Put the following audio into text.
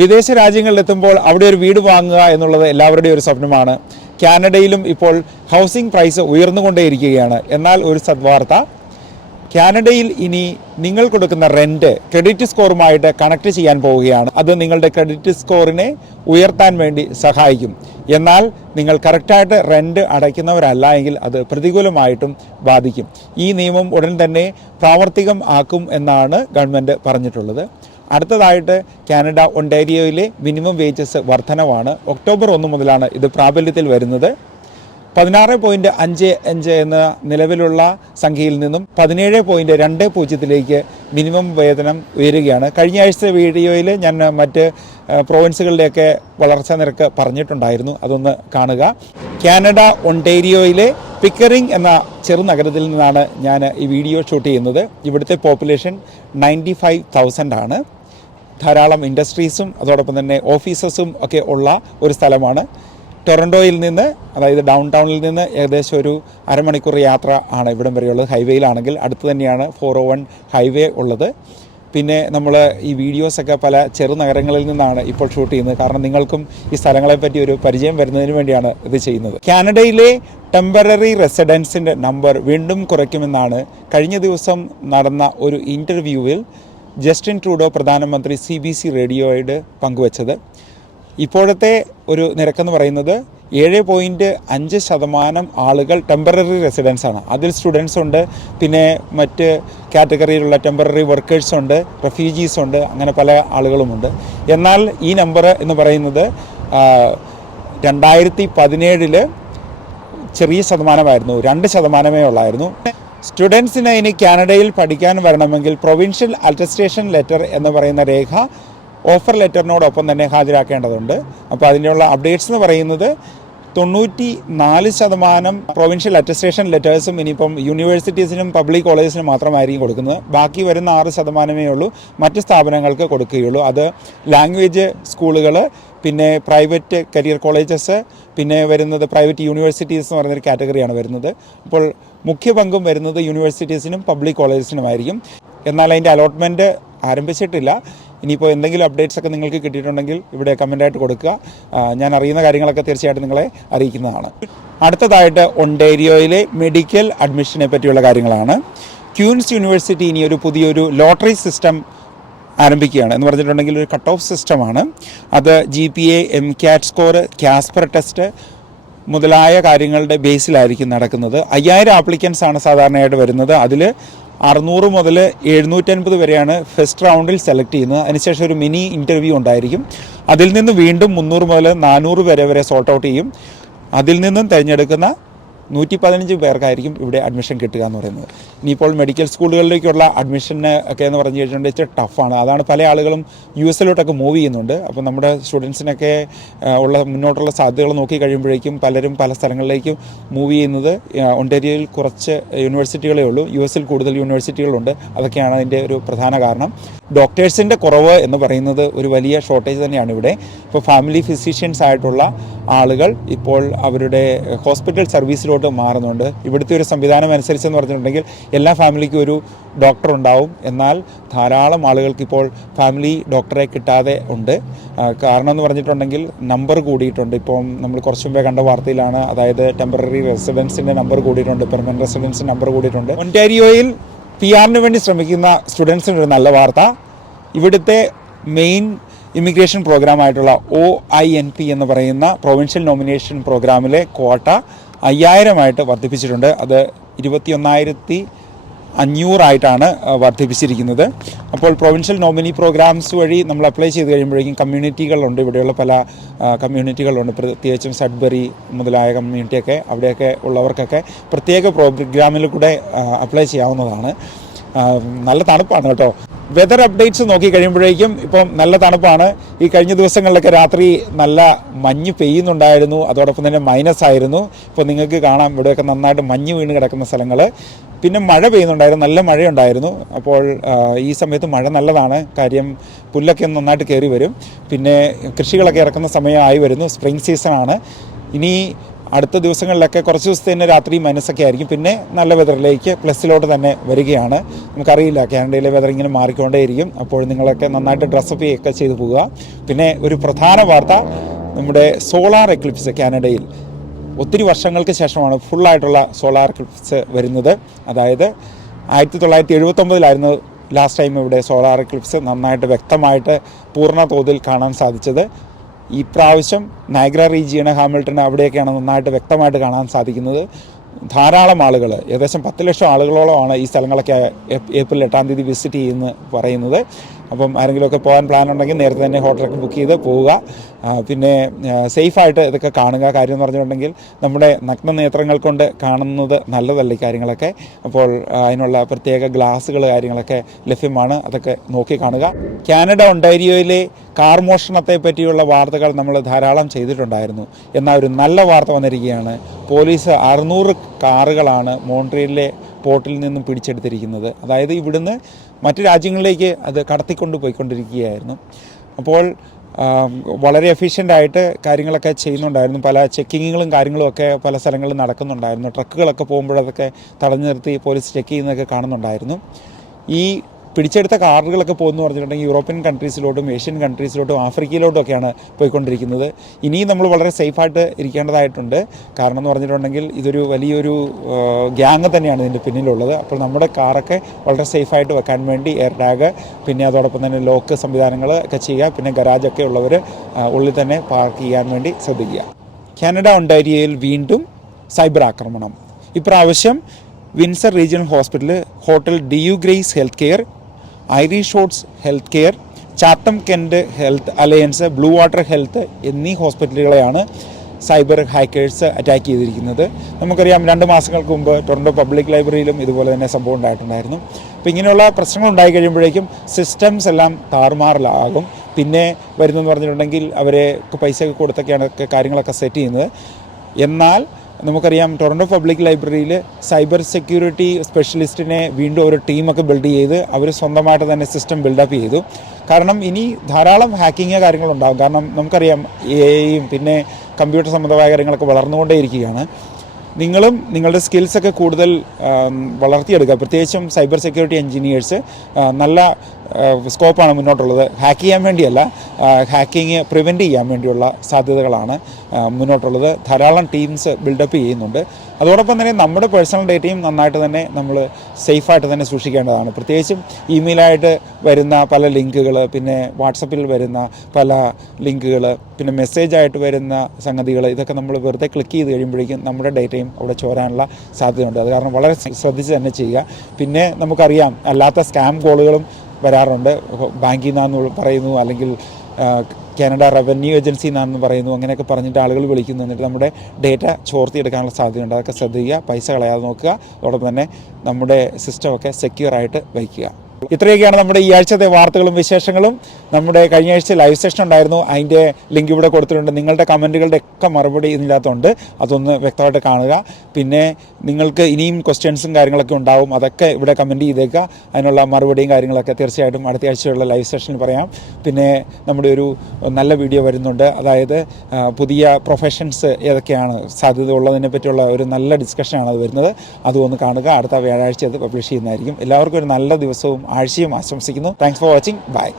വിദേശ രാജ്യങ്ങളിലെത്തുമ്പോൾ അവിടെ ഒരു വീട് വാങ്ങുക എന്നുള്ളത് എല്ലാവരുടെയും ഒരു സ്വപ്നമാണ്. കാനഡയിലും ഇപ്പോൾ ഹൗസിംഗ് പ്രൈസ് ഉയർന്നുകൊണ്ടേയിരിക്കുകയാണ്. എന്നാൽ ഒരു സദ്വാർത്ത, കാനഡയിൽ ഇനി നിങ്ങൾ കൊടുക്കുന്ന റെൻറ്റ് ക്രെഡിറ്റ് സ്കോറുമായിട്ട് കണക്ട് ചെയ്യാൻ പോവുകയാണ്. അത് നിങ്ങളുടെ ക്രെഡിറ്റ് സ്കോറിനെ ഉയർത്താൻ വേണ്ടി സഹായിക്കും. എന്നാൽ നിങ്ങൾ കറക്റ്റായിട്ട് റെൻറ്റ് അടയ്ക്കുന്നവരല്ല എങ്കിൽ അത് പ്രതികൂലമായിട്ടും ബാധിക്കും. ഈ നിയമം ഉടൻ തന്നെ പ്രാവർത്തികം ആക്കും എന്നാണ് ഗവൺമെൻറ് പറഞ്ഞിട്ടുള്ളത്. അടുത്തതായിട്ട് കാനഡ ഒണ്ടാരിയോയിലെ മിനിമം വേജസ് വർധനവാണ്. ഒക്ടോബർ 1 മുതലാണ് ഇത് പ്രാബല്യത്തിൽ വരുന്നത്. 16.55 എന്ന നിലവിലുള്ള സംഖ്യയിൽ നിന്നും 17.20 മിനിമം വേതനം ഉയരുകയാണ്. കഴിഞ്ഞ ആഴ്ച വീഡിയോയിൽ ഞാൻ മറ്റ് പ്രൊവിൻസുകളിലെയൊക്കെ വളർച്ചാ നിരക്ക് പറഞ്ഞിട്ടുണ്ടായിരുന്നു, അതൊന്ന് കാണുക. കാനഡ ഒണ്ടാരിയോയിലെ പിക്കറിംഗ് എന്ന ചെറുനഗരത്തിൽ നിന്നാണ് ഞാൻ ഈ വീഡിയോ ഷൂട്ട് ചെയ്യുന്നത്. ഇവിടുത്തെ പോപ്പുലേഷൻ 95,000 ആണ്. ധാരാളം ഇൻഡസ്ട്രീസും അതോടൊപ്പം തന്നെ ഓഫീസസും ഒക്കെ ഉള്ള ഒരു സ്ഥലമാണ്. ടൊറൻറ്റോയിൽ നിന്ന്, അതായത് ഡൗൺ ടൗണിൽ നിന്ന് ഏകദേശം ഒരു അരമണിക്കൂർ യാത്ര ആണ് ഇവിടം വരെയുള്ളത്. ഹൈവേയിലാണെങ്കിൽ അടുത്ത് തന്നെയാണ് 401 ഹൈവേ ഉള്ളത്. പിന്നെ നമ്മൾ ഈ വീഡിയോസൊക്കെ പല ചെറുനഗരങ്ങളിൽ നിന്നാണ് ഇപ്പോൾ ഷൂട്ട് ചെയ്യുന്നത്. കാരണം നിങ്ങൾക്കും ഈ സ്ഥലങ്ങളെപ്പറ്റി ഒരു പരിചയം വരുന്നതിന് വേണ്ടിയാണ് ഇത് ചെയ്യുന്നത്. കാനഡയിലെ ടെമ്പററി റെസിഡൻസിൻ്റെ നമ്പർ വീണ്ടും കുറയ്ക്കുമെന്നാണ് കഴിഞ്ഞ ദിവസം നടന്ന ഒരു ഇൻ്റർവ്യൂവിൽ ജസ്റ്റിൻ ട്രൂഡോ പ്രധാനമന്ത്രി CBC റേഡിയോയോട് പങ്കുവച്ചത്. ഇപ്പോഴത്തെ ഒരു നിരക്കെന്ന് പറയുന്നത് 7.5% ആളുകൾ ടെമ്പററി റെസിഡൻസ് ആണ്. അതിൽ സ്റ്റുഡൻസ് ഉണ്ട്, പിന്നെ മറ്റ് കാറ്റഗറിയിലുള്ള ടെമ്പററി വർക്കേഴ്സ് ഉണ്ട്, റെഫ്യൂജീസ് ഉണ്ട്, അങ്ങനെ പല ആളുകളുമുണ്ട്. എന്നാൽ ഈ നമ്പർ എന്ന് പറയുന്നത് 2017 ചെറിയ ശതമാനമായിരുന്നു, 2% ഉള്ളായിരുന്നു. സ്റ്റുഡൻസിന് ഇനി കാനഡയിൽ പഠിക്കാൻ വരണമെങ്കിൽ പ്രൊവിൻഷ്യൽ അറ്റസ്റ്റേഷൻ ലെറ്റർ എന്ന് പറയുന്ന രേഖ ഓഫർ ലെറ്ററിനോടൊപ്പം തന്നെ ഹാജരാക്കേണ്ടതുണ്ട്. അപ്പോൾ അതിനുള്ള അപ്ഡേറ്റ്സ് എന്ന് പറയുന്നത് 94% പ്രൊവിൻഷ്യൽ അറ്റസ്റ്റേഷൻ ലെറ്റേഴ്സും ഇനിയിപ്പം യൂണിവേഴ്സിറ്റീസിനും പബ്ലിക് കോളേജസിനും മാത്രമായിരിക്കും കൊടുക്കുന്നത്. ബാക്കി വരുന്ന 6%മേ ഉള്ളൂ മറ്റ് സ്ഥാപനങ്ങൾക്ക് കൊടുക്കുകയുള്ളൂ. അത് ലാംഗ്വേജ് സ്കൂളുകൾ, പിന്നെ പ്രൈവറ്റ് കരിയർ കോളേജസ്, പിന്നെ വരുന്നത് പ്രൈവറ്റ് യൂണിവേഴ്സിറ്റീസ് എന്ന് പറയുന്നൊരു കാറ്റഗറിയാണ് വരുന്നത്. അപ്പോൾ മുഖ്യ പങ്കും വരുന്നത് യൂണിവേഴ്സിറ്റീസിനും പബ്ലിക് കോളേജസിനുമായിരിക്കും. എന്നാൽ അതിൻ്റെ അലോട്ട്മെൻറ്റ് ആരംഭിച്ചിട്ടില്ല. ഇനിയിപ്പോൾ എന്തെങ്കിലും അപ്ഡേറ്റ്സ് ഒക്കെ നിങ്ങൾക്ക് കിട്ടിയിട്ടുണ്ടെങ്കിൽ ഇവിടെ കമൻ്റായിട്ട് കൊടുക്കുക. ഞാൻ അറിയുന്ന കാര്യങ്ങളൊക്കെ തീർച്ചയായിട്ടും നിങ്ങളെ അറിയിക്കുന്നതാണ്. അടുത്തതായിട്ട് ഒണ്ടാരിയോയിലെ മെഡിക്കൽ അഡ്മിഷനെ പറ്റിയുള്ള കാര്യങ്ങളാണ്. ക്യൂൻസ് യൂണിവേഴ്സിറ്റി ഇനി ഒരു പുതിയൊരു ലോട്ടറി സിസ്റ്റം ആരംഭിക്കുകയാണ്. എന്ന് പറഞ്ഞിട്ടുണ്ടെങ്കിൽ ഒരു കട്ട് ഓഫ് സിസ്റ്റമാണ്. അത് GPA, MCAT score, Casper test മുതലായ കാര്യങ്ങളുടെ ബേസിലായിരിക്കും നടക്കുന്നത്. 5000 ആപ്ലിക്കൻസ് ആണ് സാധാരണയായിട്ട് വരുന്നത്. അതിൽ 600 മുതൽ 750 വരെയാണ് ഫസ്റ്റ് റൗണ്ടിൽ സെലക്ട് ചെയ്യുന്നത്. അതിനുശേഷം ഒരു മിനി ഇൻ്റർവ്യൂ ഉണ്ടായിരിക്കും. അതിൽ നിന്ന് വീണ്ടും 300 മുതൽ 400 വരെ സോർട്ട് ഔട്ട് ചെയ്യും. അതിൽ നിന്നും തിരഞ്ഞെടുക്കുന്ന 115 പേർക്കായിരിക്കും ഇവിടെ അഡ്മിഷൻ കിട്ടുക എന്ന് പറയുന്നത്. ഇനിയിപ്പോൾ മെഡിക്കൽ സ്കൂളുകളിലേക്കുള്ള അഡ്മിഷന് ഒക്കെ എന്ന് പറഞ്ഞു കഴിഞ്ഞിട്ടുണ്ടെങ്കിൽ ഇച്ചിരി ടഫാണ്. അതാണ് പല ആളുകളും US മൂവ് ചെയ്യുന്നുണ്ട്. അപ്പോൾ നമ്മുടെ സ്റ്റുഡൻസിനൊക്കെ ഉള്ള മുന്നോട്ടുള്ള സാധ്യതകൾ നോക്കി കഴിയുമ്പോഴേക്കും പലരും പല സ്ഥലങ്ങളിലേക്കും മൂവ് ചെയ്യുന്നത്. ഒണ്ടാരിയോയിൽ കുറച്ച് യൂണിവേഴ്സിറ്റികളേ ഉള്ളൂ, US കൂടുതൽ യൂണിവേഴ്സിറ്റികളുണ്ട്. അതൊക്കെയാണ് അതിൻ്റെ ഒരു പ്രധാന കാരണം. ഡോക്ടേഴ്സിൻ്റെ കുറവ് എന്ന് പറയുന്നത് ഒരു വലിയ ഷോർട്ടേജ് തന്നെയാണ് ഇവിടെ. ഇപ്പോൾ ഫാമിലി ഫിസിഷ്യൻസ് ആയിട്ടുള്ള ആളുകൾ ഇപ്പോൾ അവരുടെ ഹോസ്പിറ്റൽ സർവീസിലോട്ട് മാറുന്നുണ്ട്. ഇവിടുത്തെ ഒരു സംവിധാനം അനുസരിച്ചെന്ന് പറഞ്ഞിട്ടുണ്ടെങ്കിൽ എല്ലാ ഫാമിലിക്കും ഒരു ഡോക്ടർ ഉണ്ടാവും. എന്നാൽ ധാരാളം ആളുകൾക്ക് ഇപ്പോൾ ഫാമിലി ഡോക്ടറെ കിട്ടാതെ ഉണ്ട്. കാരണം എന്ന് പറഞ്ഞിട്ടുണ്ടെങ്കിൽ നമ്പർ കൂടിയിട്ടുണ്ട്. ഇപ്പം നമ്മൾ കുറച്ച് മുമ്പേ കണ്ട വാർത്തയിലാണ്, അതായത് ടെമ്പററി റെസിഡൻസിൻ്റെ നമ്പർ കൂടിയിട്ടുണ്ട്, പെർമനൻറ്റ് റെസിഡൻസിൻ്റെ നമ്പർ കൂടിയിട്ടുണ്ട്. ഒണ്ടാരിയോയിൽ PR വേണ്ടി ശ്രമിക്കുന്ന സ്റ്റുഡൻസിനൊരു നല്ല വാർത്ത. ഇവിടുത്തെ മെയിൻ ഇമിഗ്രേഷൻ പ്രോഗ്രാമായിട്ടുള്ള OINP എന്ന് പറയുന്ന പ്രൊവിൻഷ്യൽ നോമിനേഷൻ പ്രോഗ്രാമിലെ ക്വാട്ട 5000 വർദ്ധിപ്പിച്ചിട്ടുണ്ട്. അത് 21,500 വർദ്ധിപ്പിച്ചിരിക്കുന്നത്. അപ്പോൾ പ്രൊവിൻഷ്യൽ നോമിനി പ്രോഗ്രാംസ് വഴി നമ്മൾ അപ്ലൈ ചെയ്ത് കഴിയുമ്പോഴേക്കും കമ്മ്യൂണിറ്റികളുണ്ട്, ഇവിടെയുള്ള പല കമ്മ്യൂണിറ്റികളുണ്ട്, പ്രത്യേകിച്ചും സഡ്ബറി മുതലായ കമ്മ്യൂണിറ്റിയൊക്കെ, അവിടെയൊക്കെ ഉള്ളവർക്കൊക്കെ പ്രത്യേക പ്രോഗ്രാമിൽ കൂടെ അപ്ലൈ ചെയ്യാവുന്നതാണ്. നല്ല തണുപ്പാണ് കേട്ടോ. വെതർ അപ്ഡേറ്റ്സ് നോക്കി കഴിയുമ്പോഴേക്കും ഇപ്പം നല്ല തണുപ്പാണ്. ഈ കഴിഞ്ഞ ദിവസങ്ങളിലൊക്കെ രാത്രി നല്ല മഞ്ഞ് പെയ്യുന്നുണ്ടായിരുന്നു, അതോടൊപ്പം തന്നെ മൈനസ് ആയിരുന്നു. ഇപ്പോൾ നിങ്ങൾക്ക് കാണാം ഇവിടെയൊക്കെ നന്നായിട്ട് മഞ്ഞ് വീണ് കിടക്കുന്ന സ്ഥലങ്ങൾ. പിന്നെ മഴ പെയ്യുന്നുണ്ടായിരുന്നു, നല്ല മഴയുണ്ടായിരുന്നു. അപ്പോൾ ഈ സമയത്ത് മഴ നല്ലതാണ്, കാര്യം പുല്ലൊക്കെ നന്നായിട്ട് കയറി വരും. പിന്നെ കൃഷികളൊക്കെ ഇറക്കുന്ന സമയമായി വരുന്നു, സ്പ്രിംഗ് സീസണാണ്. ഇനി അടുത്ത ദിവസങ്ങളിലൊക്കെ കുറച്ച് ദിവസത്തെ തന്നെ രാത്രി മൈനസൊക്കെ ആയിരിക്കും. പിന്നെ നല്ല വെതറിലേക്ക് പ്ലസിലോട്ട് തന്നെ വരികയാണ്. നമുക്കറിയില്ല, കാനഡയിലെ വെതർ ഇങ്ങനെ മാറിക്കൊണ്ടേയിരിക്കും. അപ്പോൾ നിങ്ങളൊക്കെ നന്നായിട്ട് ഡ്രസ്സപ്പ് ചെയ്യുകയൊക്കെ ചെയ്തു പോവുക. പിന്നെ ഒരു പ്രധാന വാർത്ത, നമ്മുടെ സോളാർ എക്ലിപ്സ് കാനഡയിൽ ഒത്തിരി വർഷങ്ങൾക്ക് ശേഷമാണ് ഫുള്ളായിട്ടുള്ള സോളാർ എക്ലിപ്സ് വരുന്നത്. അതായത് 1979 ലാസ്റ്റ് ടൈം ഇവിടെ സോളാർ എക്ലിപ്സ് നന്നായിട്ട് വ്യക്തമായിട്ട് പൂർണ്ണ തോതിൽ കാണാൻ സാധിച്ചത്. ഈ പ്രാവശ്യം നയഗ്ര റീജിയൻ, ഹാമിൽട്ടൺ അവിടെയൊക്കെയാണ് നന്നായിട്ട് വ്യക്തമായിട്ട് കാണാൻ സാധിക്കുന്നത്. ധാരാളം ആളുകൾ, ഏകദേശം 10 ലക്ഷം ആളുകളോളമാണ് ഈ സ്ഥലങ്ങളൊക്കെ ഏപ്രിൽ 8 വിസിറ്റ് ചെയ്യുമെന്ന് പറയുന്നത്. അപ്പം ആരെങ്കിലുമൊക്കെ പോകാൻ പ്ലാൻ ഉണ്ടെങ്കിൽ നേരത്തെ തന്നെ ഹോട്ടലൊക്കെ ബുക്ക് ചെയ്ത് പോവുക. പിന്നെ സേഫായിട്ട് ഇതൊക്കെ കാണുക. കാര്യം എന്ന് പറഞ്ഞിട്ടുണ്ടെങ്കിൽ നമ്മുടെ നഗ്ന നേത്രങ്ങൾ കൊണ്ട് കാണുന്നത് നല്ലതല്ല ഈ കാര്യങ്ങളൊക്കെ. അപ്പോൾ അതിനുള്ള പ്രത്യേക ഗ്ലാസ്സുകൾ കാര്യങ്ങളൊക്കെ ലഭ്യമാണ്. അതൊക്കെ നോക്കി കാണുക. കാനഡ ഒണ്ടാരിയോയിലെ കാർ മോഷണത്തെ പറ്റിയുള്ള വാർത്തകൾ നമ്മൾ ധാരാളം ചെയ്തിട്ടുണ്ടായിരുന്നു. എന്നാൽ ഒരു നല്ല വാർത്ത വന്നിരിക്കുകയാണ്. പോലീസ് 600 കാറുകളാണ് മോൺട്രിയലിലെ പോർട്ടിൽ നിന്നും പിടിച്ചെടുത്തിരിക്കുന്നത്. അതായത് ഇവിടുന്ന് മറ്റ് രാജ്യങ്ങളിലേക്ക് അത് കടത്തിക്കൊണ്ട് പോയിക്കൊണ്ടിരിക്കുകയായിരുന്നു. അപ്പോൾ വളരെ എഫിഷ്യൻ്റായിട്ട് കാര്യങ്ങളൊക്കെ ചെയ്യുന്നുണ്ടായിരുന്നു. പല ചെക്കിങ്ങുകളും കാര്യങ്ങളുമൊക്കെ പല സ്ഥലങ്ങളിൽ നടക്കുന്നുണ്ടായിരുന്നു. ട്രക്കുകളൊക്കെ പോകുമ്പോഴതൊക്കെ തടഞ്ഞു നിർത്തി പോലീസ് ചെക്ക് ചെയ്യുന്നതൊക്കെ കാണുന്നുണ്ടായിരുന്നു. ഈ പിടിച്ചെടുത്ത കാറുകളൊക്കെ പോകുന്നു പറഞ്ഞിട്ടുണ്ടെങ്കിൽ യൂറോപ്യൻ കൺട്രീസിലോട്ടും ഏഷ്യൻ കൺട്രീസിലോട്ടും ആഫ്രിക്കയിലോട്ടും ഒക്കെയാണ് പോയിക്കൊണ്ടിരിക്കുന്നത്. ഇനിയും നമ്മൾ വളരെ സേഫായിട്ട് ഇരിക്കേണ്ടതായിട്ടുണ്ട്. കാരണം എന്ന് പറഞ്ഞിട്ടുണ്ടെങ്കിൽ ഇതൊരു വലിയൊരു ഗ്യാങ് തന്നെയാണ് ഇതിൻ്റെ പിന്നിലുള്ളത്. അപ്പോൾ നമ്മുടെ കാറൊക്കെ വളരെ സേഫായിട്ട് വെക്കാൻ വേണ്ടി എയർ ടാഗ്, പിന്നെ അതോടൊപ്പം തന്നെ ലോക്ക് സംവിധാനങ്ങൾ ഒക്കെ ചെയ്യുക. പിന്നെ ഗരാജൊക്കെ ഉള്ളവർ ഉള്ളിൽ തന്നെ പാർക്ക് ചെയ്യാൻ വേണ്ടി ശ്രദ്ധിക്കുക. കാനഡ ഒണ്ടാരിയോയിൽ വീണ്ടും സൈബർ ആക്രമണം. ഇപ്രാവശ്യം Windsor Regional Hospital, Hotel DU Grace Healthcare, Erie Shores Healthcare, Chatham Kent Health Alliance, Bluewater Health എന്നീ ഹോസ്പിറ്റലുകളെയാണ് സൈബർ ഹാക്കേഴ്സ് അറ്റാക്ക് ചെയ്തിരിക്കുന്നത്. നമുക്കറിയാം, 2 മാസങ്ങൾക്ക് മുമ്പ് ടൊറൻറ്റോ പബ്ലിക് ലൈബ്രറിയിലും ഇതുപോലെ തന്നെ സംഭവം ഉണ്ടായിട്ടുണ്ടായിരുന്നു. അപ്പോൾ ഇങ്ങനെയുള്ള പ്രശ്നങ്ങൾ ഉണ്ടായി കഴിയുമ്പോഴേക്കും സിസ്റ്റംസ് എല്ലാം താറുമാറിലാകും. പിന്നെ വരുന്നതെന്ന് പറഞ്ഞിട്ടുണ്ടെങ്കിൽ അവരെ പൈസയൊക്കെ കൊടുത്തൊക്കെയാണ് കാര്യങ്ങളൊക്കെ സെറ്റ് ചെയ്യുന്നത്. എന്നാൽ നമുക്കറിയാം, ടൊറൻറ്റോ പബ്ലിക് ലൈബ്രറിയിൽ സൈബർ സെക്യൂരിറ്റി സ്പെഷ്യലിസ്റ്റിനെ വീണ്ടും ഒരു ടീമൊക്കെ ബിൽഡ് ചെയ്ത് അവർ സ്വന്തമായിട്ട് തന്നെ സിസ്റ്റം ബിൽഡപ്പ് ചെയ്തു. കാരണം ഇനി ധാരാളം ഹാക്കിങ് കാര്യങ്ങളുണ്ടാകും. കാരണം നമുക്കറിയാം, AI പിന്നെ കമ്പ്യൂട്ടർ സംബന്ധമായ കാര്യങ്ങളൊക്കെ വളർന്നുകൊണ്ടേയിരിക്കുകയാണ്. നിങ്ങളും നിങ്ങളുടെ സ്കിൽസൊക്കെ കൂടുതൽ വളർത്തിയെടുക്കുക. പ്രത്യേകിച്ചും സൈബർ സെക്യൂരിറ്റി എൻജിനീയേഴ്സ് നല്ല സ്കോപ്പാണ് മുന്നോട്ടുള്ളത്. ഹാക്ക് ചെയ്യാൻ വേണ്ടിയല്ല, ഹാക്കിങ് പ്രിവെൻറ്റ് ചെയ്യാൻ വേണ്ടിയുള്ള സാധ്യതകളാണ് മുന്നോട്ടുള്ളത്. ധാരാളം ടീംസ് ബിൽഡപ്പ് ചെയ്യുന്നുണ്ട്. അതോടൊപ്പം തന്നെ നമ്മുടെ പേഴ്സണൽ ഡേറ്റയും നന്നായിട്ട് തന്നെ നമ്മൾ സേഫായിട്ട് തന്നെ സൂക്ഷിക്കേണ്ടതാണ്. പ്രത്യേകിച്ചും ഇമെയിലായിട്ട് വരുന്ന പല ലിങ്കുകൾ, പിന്നെ വാട്സപ്പിൽ വരുന്ന പല ലിങ്കുകൾ, പിന്നെ മെസ്സേജായിട്ട് വരുന്ന സംഗതികൾ, ഇതൊക്കെ നമ്മൾ വെറുതെ ക്ലിക്ക് ചെയ്ത് കഴിയുമ്പോഴേക്കും നമ്മുടെ ഡേറ്റയും അവിടെ ചോരാനുള്ള സാധ്യതയുണ്ട്. അത് കാരണം വളരെ ശ്രദ്ധിച്ച് തന്നെ ചെയ്യുക. പിന്നെ നമുക്കറിയാം, അല്ലാത്ത സ്കാം കോളുകളും വരാറുണ്ട്. ബാങ്കിൽ നിന്നാണെന്ന് പറയുന്നു, അല്ലെങ്കിൽ കാനഡ റവന്യൂ ഏജൻസി എന്നാണെന്ന് പറയുന്നു. അങ്ങനെയൊക്കെ പറഞ്ഞിട്ട് ആളുകൾ വിളിക്കുന്നു. എന്നിട്ട് നമ്മുടെ ഡേറ്റ ചോർത്തിയെടുക്കാനുള്ള സാധ്യതയുണ്ട്. അതൊക്കെ ശ്രദ്ധിക്കുക. പൈസ കളയാതെ നോക്കുക. അതോടൊപ്പം തന്നെ നമ്മുടെ സിസ്റ്റമൊക്കെ സെക്യൂറായിട്ട് വയ്ക്കുക. ഇത്രയൊക്കെയാണ് നമ്മുടെ ഈ ആഴ്ചത്തെ വാർത്തകളും വിശേഷങ്ങളും. നമ്മുടെ കഴിഞ്ഞ ആഴ്ച ലൈവ് സെഷൻ ഉണ്ടായിരുന്നു. അതിൻ്റെ ലിങ്ക് ഇവിടെ കൊടുത്തിട്ടുണ്ട്. നിങ്ങളുടെ കമൻറ്റുകളുടെ ഒക്കെ മറുപടി ഇതിനകത്തുണ്ട്. അതൊന്ന് വ്യക്തമായിട്ട് കാണുക. പിന്നെ നിങ്ങൾക്ക് ഇനിയും ക്വസ്റ്റ്യൻസും കാര്യങ്ങളൊക്കെ ഉണ്ടാവും. അതൊക്കെ ഇവിടെ കമൻറ്റ് ചെയ്തേക്കുക. അതിനുള്ള മറുപടിയും കാര്യങ്ങളൊക്കെ തീർച്ചയായിട്ടും അടുത്ത ആഴ്ചയുള്ള ലൈവ് സെഷനിൽ പറയാം. പിന്നെ നമ്മുടെ ഒരു നല്ല വീഡിയോ വരുന്നുണ്ട്. അതായത് പുതിയ പ്രൊഫഷൻസ് ഏതൊക്കെയാണ് സാധ്യത ഉള്ളതിനെ പറ്റിയുള്ള ഒരു നല്ല ഡിസ്കഷനാണ് അത് വരുന്നത്. അതും ഒന്ന് കാണുക. അടുത്ത വ്യാഴാഴ്ച അത് പബ്ലിഷ് ചെയ്യുന്നതായിരിക്കും. എല്ലാവർക്കും ഒരു നല്ല ദിവസവും ആഴ്ചയും ആശംസിക്കുന്നു. Thanks for watching. ബൈ.